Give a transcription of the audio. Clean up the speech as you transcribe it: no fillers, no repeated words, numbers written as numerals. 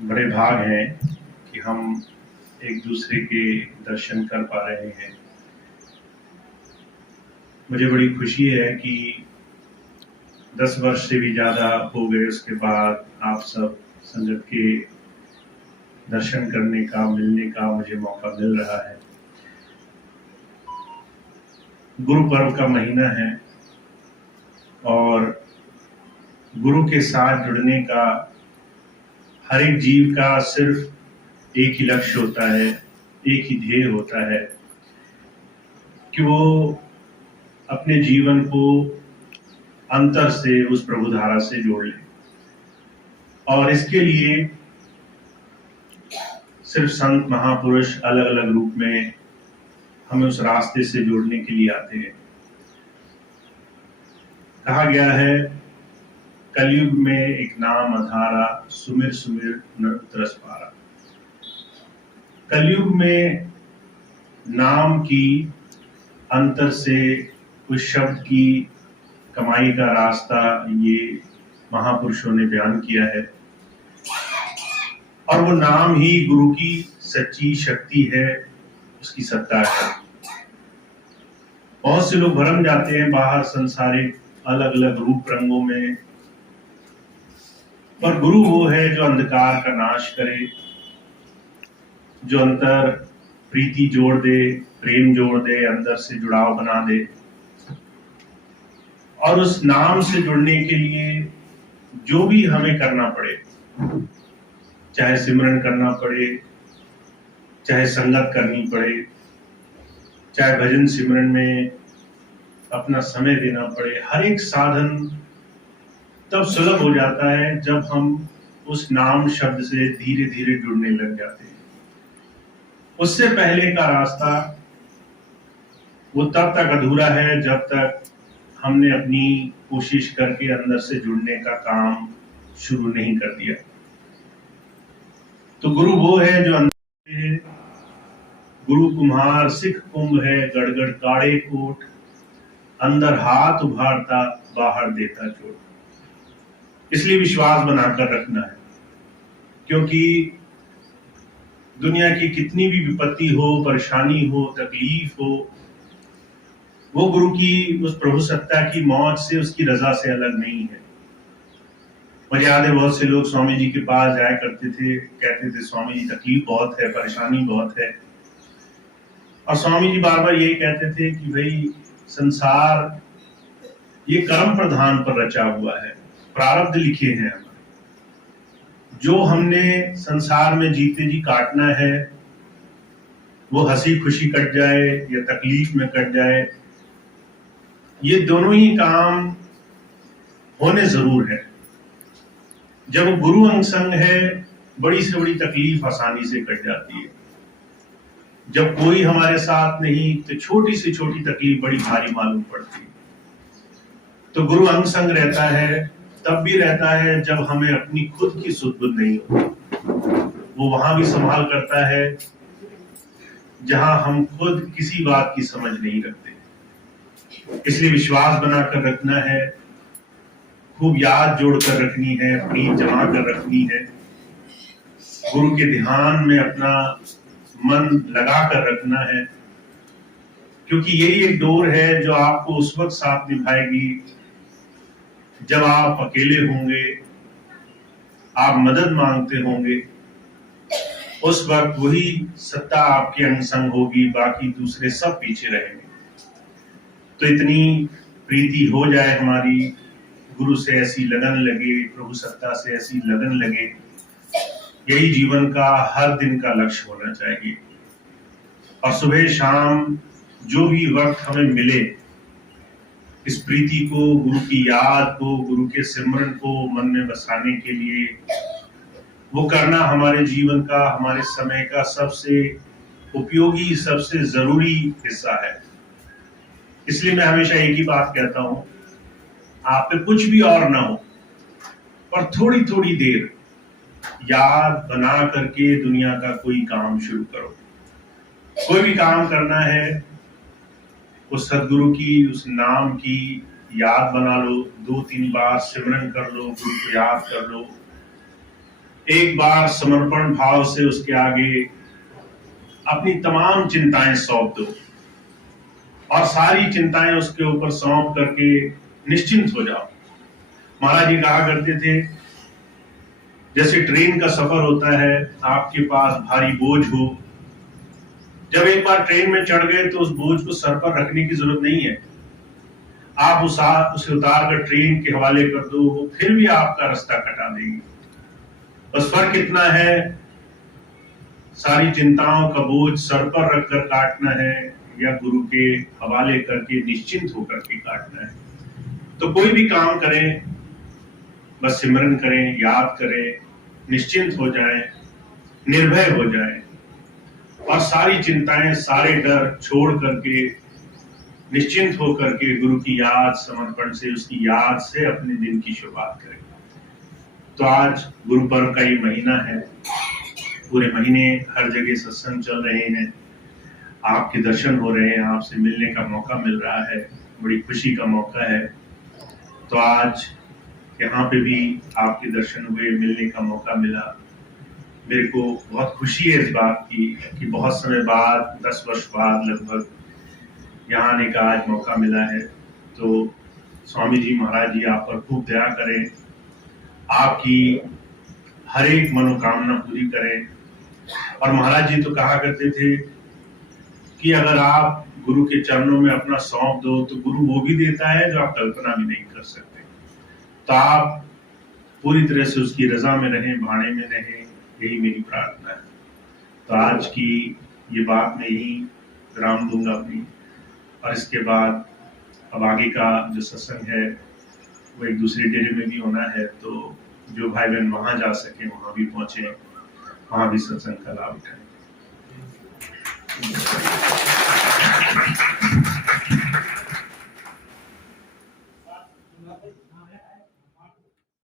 बड़े भाग हैं कि हम एक दूसरे के दर्शन कर पा रहे हैं। मुझे बड़ी खुशी है कि 10 वर्ष से भी ज़्यादा हो गए उसके बाद आप सब संगत के दर्शन करने का, मिलने का मुझे मौका मिल रहा है। गुरु पर्व का महीना है और गुरु के साथ जुड़ने का हर एक जीव का सिर्फ एक ही लक्ष्य होता है, एक ही ध्येय होता है कि वो अपने जीवन को अंतर से उस प्रभु धारा से जोड़ ले। और इसके लिए सिर्फ संत महापुरुष अलग अलग रूप में हमें उस रास्ते से जोड़ने के लिए आते हैं। कहा गया है, कलयुग में एक नाम अधारा, सुमिर सुमिर नर तरस पारा। कलयुग में नाम की अंतर से उस शब्द की कमाई का रास्ता ये महापुरुषों ने बयान किया है। और वो नाम ही गुरु की सच्ची शक्ति है, उसकी सत्ता है। बहुत से लोग भरम जाते हैं बाहर संसारिक अलग अलग रूप रंगों में, पर गुरु वो है जो अंधकार का नाश करे, जो अंतर प्रीति जोड़ दे, प्रेम जोड़ दे, अंदर से जुड़ाव बना दे। और उस नाम से जुड़ने के लिए जो भी हमें करना पड़े, चाहे सिमरन करना पड़े, चाहे संगत करनी पड़े, चाहे भजन सिमरन में अपना समय देना पड़े, हर एक साधन तब सुलभ हो जाता है जब हम उस नाम शब्द से धीरे धीरे जुड़ने लग जाते हैं। उससे पहले का रास्ता वो तब तक अधूरा है जब तक हमने अपनी कोशिश करके अंदर से जुड़ने का काम शुरू नहीं कर दिया। तो गुरु वो है जो अंदर है, गुरु कुम्हार सिख कुंभ है, गड़गड़ काड़े कोट, अंदर हाथ उभारता बाहर देता चोट। इसलिए विश्वास बनाकर रखना है, क्योंकि दुनिया की कितनी भी विपत्ति हो, परेशानी हो, तकलीफ हो, वो गुरु की उस प्रभु सत्ता की मौज से, उसकी रजा से अलग नहीं है। मुझे याद है बहुत से लोग स्वामी जी के पास जाया करते थे, कहते थे स्वामी जी तकलीफ बहुत है, परेशानी बहुत है। और स्वामी जी बार बार यही कहते थे कि भाई संसार ये कर्म प्रधान पर रचा हुआ है, प्रारब्ध लिखे हैं हमारे, जो हमने संसार में जीते जी काटना है, वो हंसी खुशी कट जाए या तकलीफ में कट जाए, ये दोनों ही काम होने जरूर है। जब गुरु अंग संग है, बड़ी से बड़ी तकलीफ आसानी से कट जाती है। जब कोई हमारे साथ नहीं तो छोटी से छोटी तकलीफ बड़ी भारी मालूम पड़ती है। तो गुरु अंग संग रहता है, तब भी रहता है जब हमें अपनी खुद की सुध बुध नहीं होती। वो वहां भी संभाल करता है जहां हम खुद किसी बात की समझ नहीं रखते। इसलिए विश्वास बनाकर रखना है, खूब याद जोड़कर रखनी है, प्रीत जमा कर रखनी है, गुरु के ध्यान में अपना मन लगा कर रखना है, क्योंकि यही एक डोर है जो आपको उस वक्त साथ निभाएगी जब आप अकेले होंगे, आप मदद मांगते होंगे। उस वक्त वही सत्ता आपके अंग संग होगी, बाकी दूसरे सब पीछे रहेंगे। तो इतनी प्रीति हो जाए हमारी, गुरु से ऐसी लगन लगे, प्रभु सत्ता से ऐसी लगन लगे, यही जीवन का हर दिन का लक्ष्य होना चाहिए। और सुबह शाम जो भी वक्त हमें मिले, इस प्रीति को, गुरु की याद को, गुरु के सिमरन को मन में बसाने के लिए वो करना हमारे जीवन का, हमारे समय का सबसे उपयोगी, सबसे जरूरी हिस्सा है। इसलिए मैं हमेशा एक ही बात कहता हूं, आप पे कुछ भी और ना हो, पर थोड़ी थोड़ी देर याद बना करके दुनिया का कोई काम शुरू करो। कोई भी काम करना है, उस सदगुरु की, उस नाम की याद बना लो, 2-3 बार सिमरन कर लो, गुरु को याद कर लो, एक बार समर्पण भाव से उसके आगे अपनी तमाम चिंताएं सौंप दो और सारी चिंताएं उसके ऊपर सौंप करके निश्चिंत हो जाओ। महाराज जी कहा करते थे, जैसे ट्रेन का सफर होता है, आपके पास भारी बोझ हो, जब एक बार ट्रेन में चढ़ गए तो उस बोझ को सर पर रखने की जरूरत नहीं है, आप उसे उतार कर ट्रेन के हवाले कर दो, वो फिर भी आपका रास्ता कटा देगी। बस फर्क इतना है, सारी चिंताओं का बोझ सर पर रखकर काटना है या गुरु के हवाले करके निश्चिंत होकर के काटना है। तो कोई भी काम करें, बस सिमरन करें, याद करें, निश्चिंत हो जाएं, निर्भय हो जाएं और सारी चिंताएं, सारे डर छोड़ करके निश्चिंत होकर के गुरु की याद, समर्पण से, उसकी याद से अपने दिन की शुरुआत करें। तो आज गुरु पर्व का ये महीना है, पूरे महीने हर जगह सत्संग चल रहे हैं, आपके दर्शन हो रहे हैं, आपसे मिलने का मौका मिल रहा है, बड़ी खुशी का मौका है। तो आज यहाँ पे भी आपके दर्शन हुए, मिलने का मौका मिला। मेरे को बहुत खुशी है इस बात की कि बहुत समय बाद, 10 वर्ष बाद लगभग यहाँ आने का आज मौका मिला है। तो स्वामी जी, महाराज जी आप पर खूब दया करें, आपकी हर एक मनोकामना पूरी करें। और महाराज जी तो कहा करते थे कि अगर आप गुरु के चरणों में अपना सौंप दो तो गुरु वो भी देता है जो आप कल्पना भी नहीं कर सकते। तो आप पूरी तरह से उसकी रजा में रहें, भाणे में रहें, यही मेरी प्रार्थना है। तो आज की ये बात मैं यही विराम दूंगा अपनी, और इसके बाद अब आगे का जो सत्संग है वो एक दूसरे डेरे में भी होना है। तो जो भाई बहन वहां जा सके वहां भी पहुंचे, वहां भी सत्संग का लाभ उठाएं।